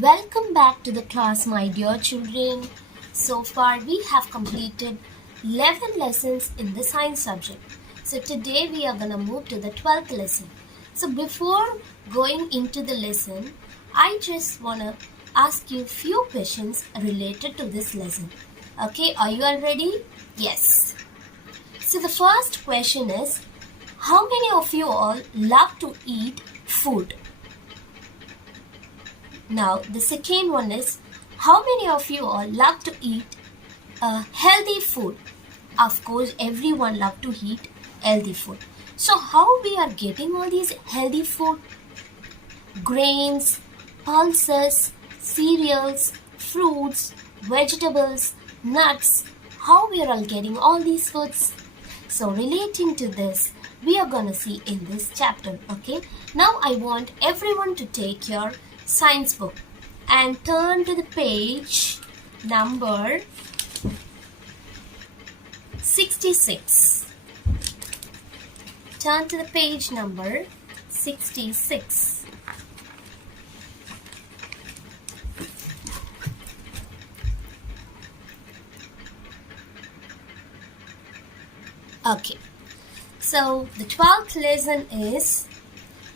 Welcome back to the class, my dear children. So far, we have completed 11 lessons in the science subject. So, today we are going to move to the 12th lesson. So, before going into the lesson, I just want to ask you few questions related to this lesson. Okay, are you all ready? Yes. So, the first question is, how many of you all love to eat food? Now, the second one is, how many of you all love to eat healthy food? Of course, everyone love to eat healthy food. So, how we are getting all these healthy food? Grains, pulses, cereals, fruits, vegetables, nuts. How we are all getting all these foods? So, relating to this, we are gonna see in this chapter. Okay. Now, I want everyone to take your science book and turn to the page number 66. Turn to the page number 66. Okay, so the 12th lesson is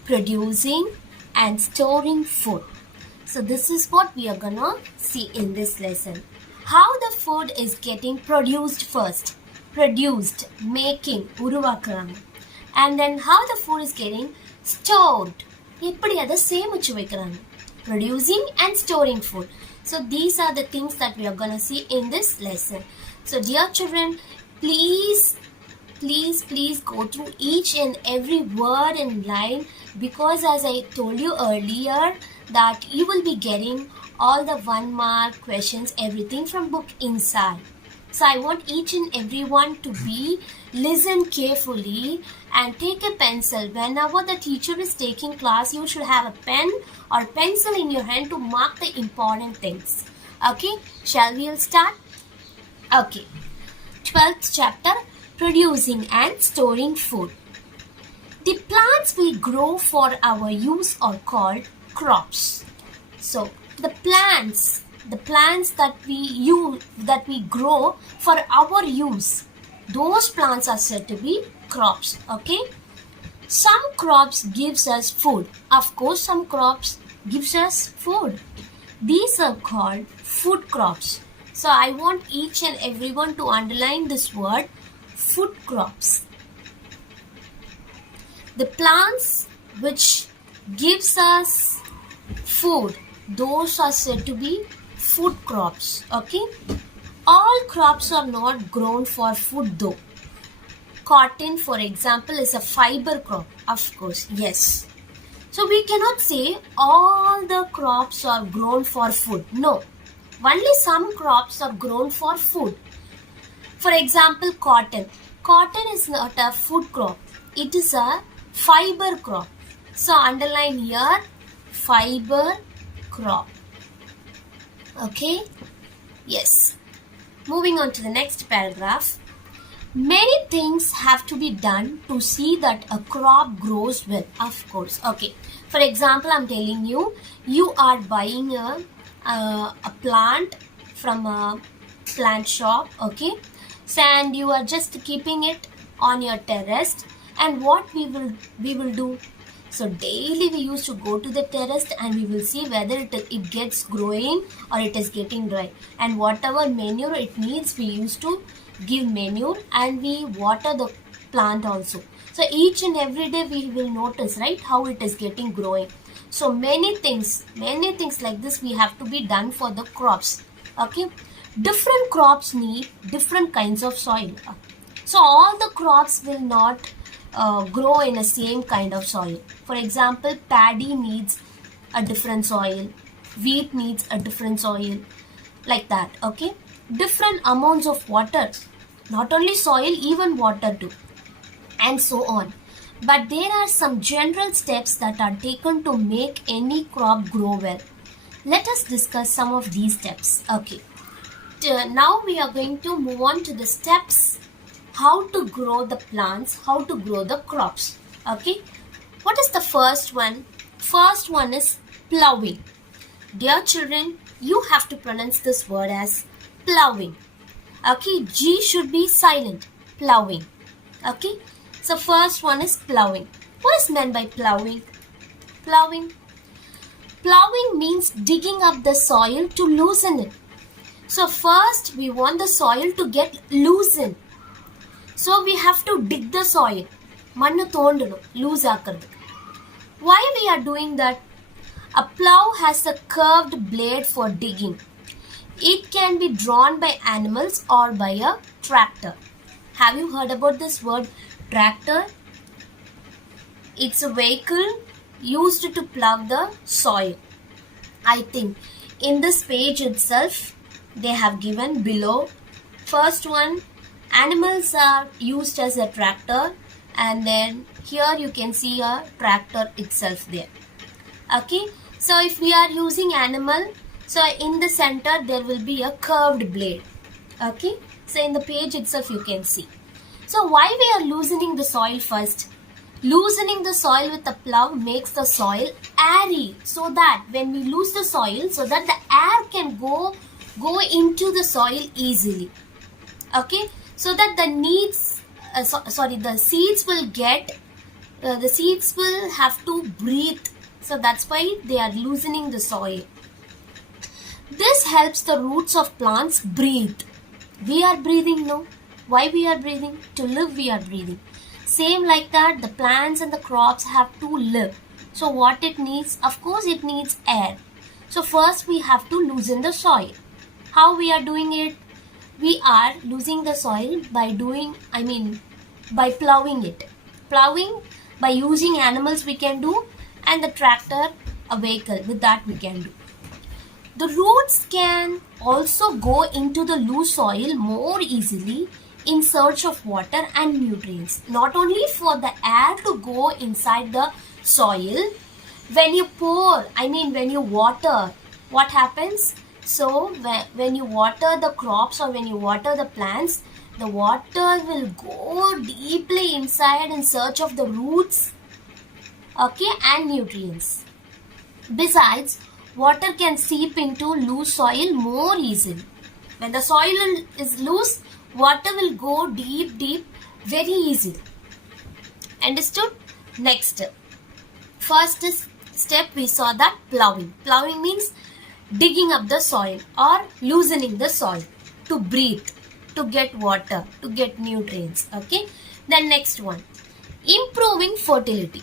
producing and storing food. So this is what we are gonna see in this lesson. How the food is getting produced first. Produced, making, உருவாக்குறாங்க. And then how the food is getting stored. எப்படி அதை சேமிச்சு வைக்கிறாங்க. Producing and storing food. So these are the things that we are gonna see in this lesson. So dear children, please go through each and every word and line, because as I told you earlier that you will be getting all the 1 mark questions, everything from book inside. So I want each and everyone to listen carefully and take a pencil. Whenever the teacher is taking class, you should have a pen or pencil in your hand to mark the important things. Okay, shall we start? Okay, 12th chapter, producing and storing food. The plants we grow for our use are called crops. So the plants that we grow for our use, those plants are said to be crops. Okay, some crops gives us food. Of course, some crops gives us food. These are called food crops. So I want each and everyone to underline this word, food crops. The plants which gives us food, those are said to be food crops. Okay, all crops are not grown for food though. Cotton, for example, is a fiber crop. Of course, yes. So we cannot say all the crops are grown for food. No, only some crops are grown for food. For example, cotton. Cotton is not a food crop. It is a fiber crop. So underline here, fiber crop. Okay? Yes. Moving on to the next paragraph. Many things have to be done to see that a crop grows well. Of course. Okay. For example, I'm telling you, you are buying a plant from a plant shop. Okay? And you are just keeping it on your terrace, and what we will do, so daily we used to go to the terrace and we will see whether it gets growing or it is getting dry, and whatever manure it needs, we used to give manure and we water the plant also. So each and every day we will notice, right, how it is getting growing. So many things like this we have to be done for the crops. Okay, different crops need different kinds of soil. So all the crops will not grow in the same kind of soil. For example, paddy needs a different soil, wheat needs a different soil, like that. Okay, different amounts of water, not only soil, even water too, and so on. But there are some general steps that are taken to make any crop grow well. Let us discuss some of these steps. Okay, now we are going to move on to the steps how to grow the plants, how to grow the crops. Okay, what is the first one? First one is plowing. Dear children, you have to pronounce this word as plowing. Okay, G should be silent. Plowing. Okay, so first one is plowing. What is meant by plowing? Plowing. Plowing means digging up the soil to loosen it. So first we want the soil to get loosened. So we have to dig the soil. மண்ணு தோண்டணும் loose ஆக்கிறதுக்கு. Why we are doing that? A plow has a curved blade for digging. It can be drawn by animals or by a tractor. Have you heard about this word tractor? It's a vehicle used to plow the soil. I think in this page itself they have given below. First one, animals are used as a tractor, and then here you can see a tractor itself there. Okay, so if we are using animal, so in the center there will be a curved blade. Okay, so in the page itself you can see. So why we are loosening the soil first? Loosening the soil with the plow makes the soil airy, so that when we loose the soil, so that the air can go into the soil easily. Okay, so that the the seeds will the seeds will have to breathe. So that's why they are loosening the soil. This helps the roots of plants breathe. We are breathing, no? Why we are breathing? To live we are breathing. Same like that, the plants and the crops have to live. So what it needs? Of course it needs air. So first we have to loosen the soil. How we are doing it? We are losing the soil by plowing it. Plowing by using animals we can do, and the tractor, a vehicle, with that we can do. The roots can also go into the loose soil more easily in search of water and nutrients. Not only for the air to go inside the soil, when you water, what happens? So when you water the crops or when you water the plants, the water will go deeply inside in search of the roots, okay, and nutrients. Besides, water can seep into loose soil more easily. When the soil is loose, water will go deep very easily. Understood? Next, first step we saw that plowing. Plowing means digging up the soil or loosening the soil to breathe, to get water, to get nutrients. Okay, then next one, improving fertility.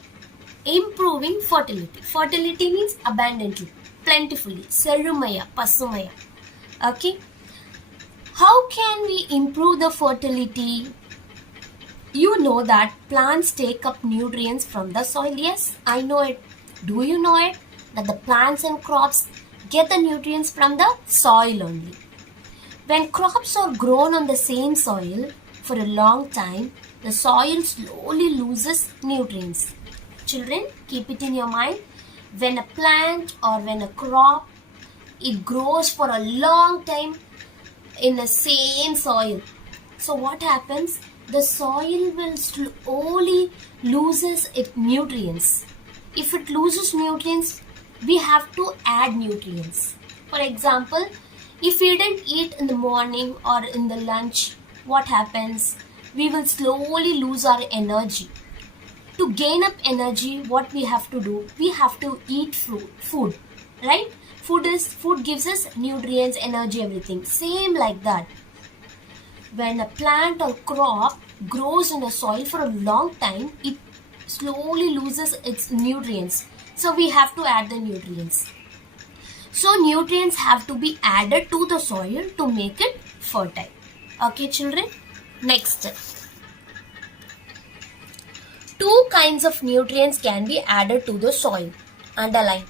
Improving fertility. Fertility means abundantly, plentifully, serumaya, pasumaya. Okay, how can we improve the fertility? You know that plants take up nutrients from the soil. Yes, I know it. Do you know it? That the plants and crops get the nutrients from the soil only. When crops are grown on the same soil for a long time, the soil slowly loses nutrients. Children, keep it in your mind. When a plant or when a crop, it grows for a long time in the same soil. So what happens? The soil will slowly loses its nutrients. If it loses nutrients, we have to add nutrients. For example, if we didn't eat in the morning or in the lunch, what happens? We will slowly lose our energy. To gain up energy, what we have to do? We have to eat food, right? Food gives us nutrients, energy, everything. Same like that. When a plant or crop grows in the soil for a long time, it slowly loses its nutrients. So we have to add the nutrients. So nutrients have to be added to the soil to make it fertile. Okay, children? Next. 2 kinds of nutrients can be added to the soil. Underline.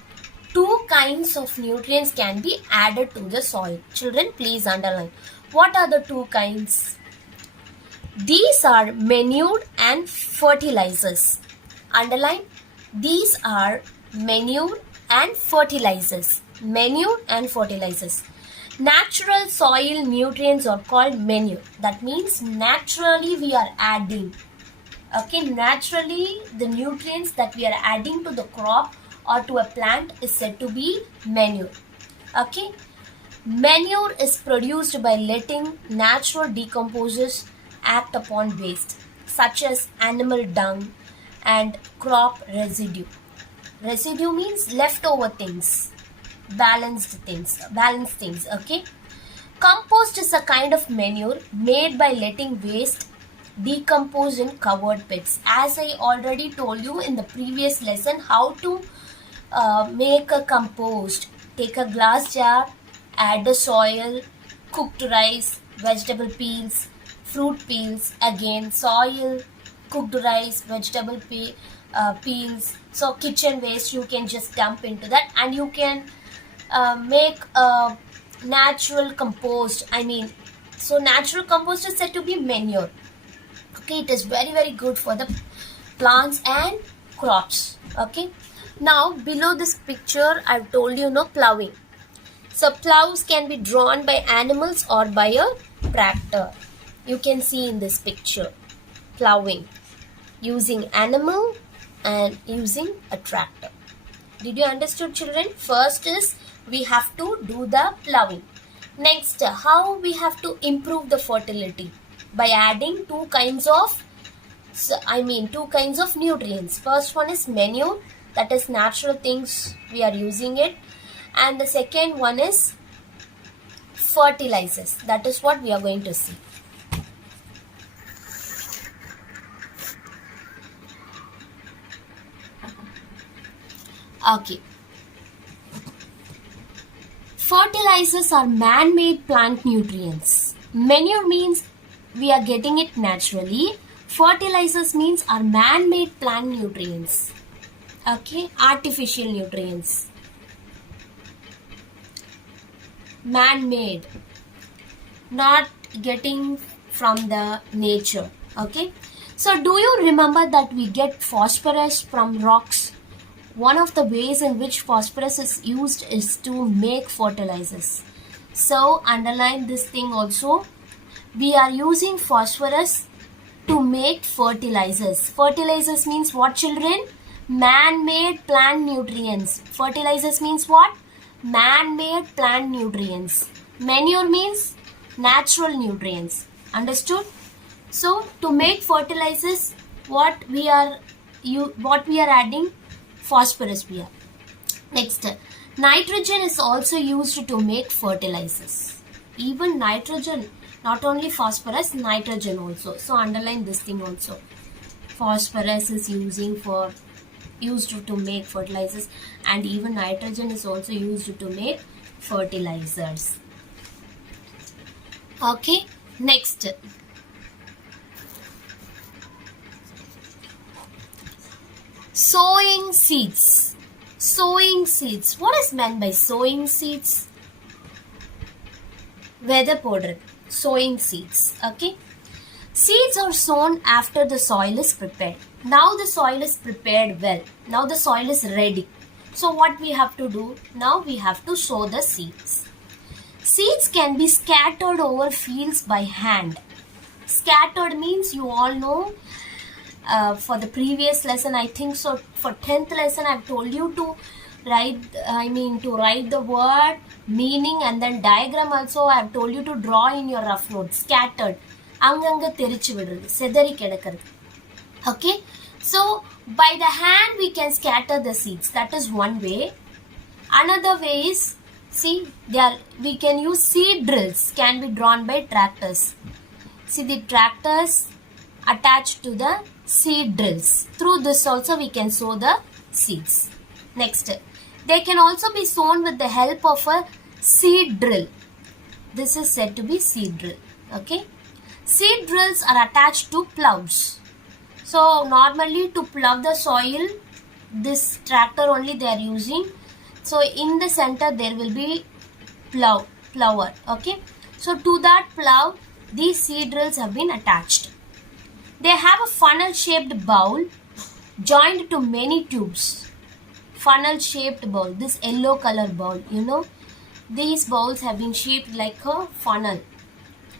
2 kinds of nutrients can be added to the soil. Children, please underline. What are the 2 kinds? These are manure and fertilizers. Underline. These are manure and fertilizers. Manure and fertilizers. Natural soil nutrients are called manure. That means naturally we are adding. Okay, naturally the nutrients that we are adding to the crop or to a plant is said to be manure. Okay. Manure is produced by letting natural decomposers act upon waste, such as animal dung and crop residue. Residue means leftover things, balanced things, okay? Compost is a kind of manure made by letting waste decompose in covered pits. As I already told you in the previous lesson, how to make a compost. Take a glass jar, add the soil, cooked rice, vegetable peels, fruit peels, again soil, cooked rice, peels. So kitchen waste you can just dump into that, and you can make a natural compost. So natural compost is said to be manure. Okay, it is very good for the plants and crops. Okay, now below this picture I've told you plowing. So plows can be drawn by animals or by a tractor. You can see in this picture plowing using animal and using a tractor. Did you understood, children? First is we have to do the plowing. Next, how we have to improve the fertility? By adding two kinds of nutrients. First one is manure, that is natural things we are using it, and the second one is fertilizers. That is what we are going to see. Okay. Fertilizers are man-made plant nutrients. Manure means we are getting it naturally. Fertilizers means are man-made plant nutrients. Okay, artificial nutrients. Man-made, not getting from the nature. Okay, so do you remember that we get phosphorus from rocks? One of the ways in which phosphorus is used is to make fertilizers. So underline this thing also. We are using phosphorus to make fertilizers. Fertilizers means what, children? Man-made plant nutrients. Fertilizers means what? Man-made plant nutrients. Manure means natural nutrients. Understood? So to make fertilizers, what we are adding? Phosphorus we are. Next, nitrogen is also used to make fertilizers. Even nitrogen, not only phosphorus, nitrogen also. So underline this thing also. Phosphorus is used to make fertilizers, and even nitrogen is also used to make fertilizers. Okay, next. Sowing seeds. Sowing seeds. What is meant by sowing seeds? Weather powder. Sowing seeds. Okay. Seeds are sown after the soil is prepared. Now the soil is prepared well. Now the soil is ready. So what we have to do? Now we have to sow the seeds. Seeds can be scattered over fields by hand. Scattered means you all know. For the previous lesson, I think so, for 10th lesson I've told you to write the word, meaning, and then diagram also I've told you to draw in your rough notes. Scattered, anganga therichu vidrudhu, sedari kedakkuradhu. Okay, so by the hand we can scatter the seeds. That is one way. Another way is, see, we can use seed drills, can be drawn by tractors. See, the tractors attached to the seed drills. Through this also we can sow the seeds. Next, they can also be sown with the help of a seed drill. This is said to be seed drill. Okay, seed drills are attached to plows. So normally to plow the soil, this tractor only they are using. So in the center there will be plower. Okay, so to that plow these seed drills have been attached. They have a funnel-shaped bowl joined to many tubes. Funnel-shaped bowl, this yellow color bowl, these bowls have been shaped like a funnel,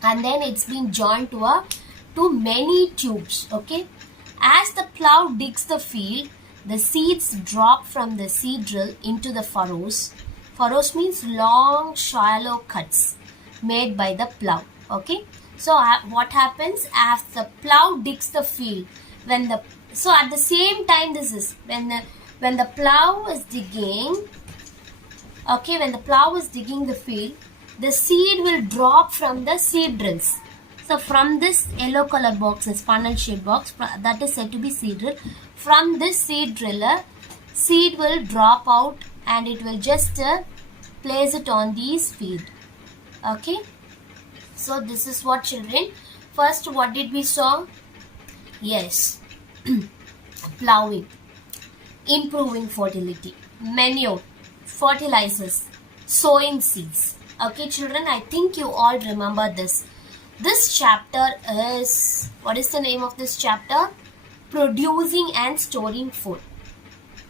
and then it's been joined to many tubes. Okay, as the plow digs the field, the seeds drop from the seed drill into the furrows. Furrows means long, shallow cuts made by the plow. Okay. So what happens as the plow digs the field? So at the same time, this is when the plow is digging. Okay, when the plow is digging the field, the seed will drop from the seed drills. So from this yellow color box, this funnel shaped box, that is said to be seed drill. From this seed driller, seed will drop out and it will just place it on these field. Okay. So this is what, children. First, what did we saw? Yes, plowing, improving fertility, manure, fertilizers, sowing seeds. Okay, children, I think you all remember this. This chapter is, what is the name of this chapter? Producing and storing food.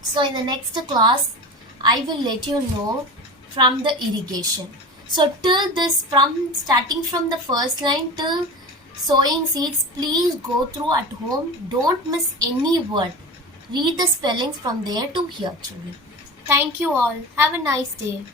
So in the next class, I will let you know from the irrigation. So till this, starting from the first line till sowing seeds, please go through at home. Don't miss any word. Read the spellings from there to here, children. Thank you all. Have a nice day.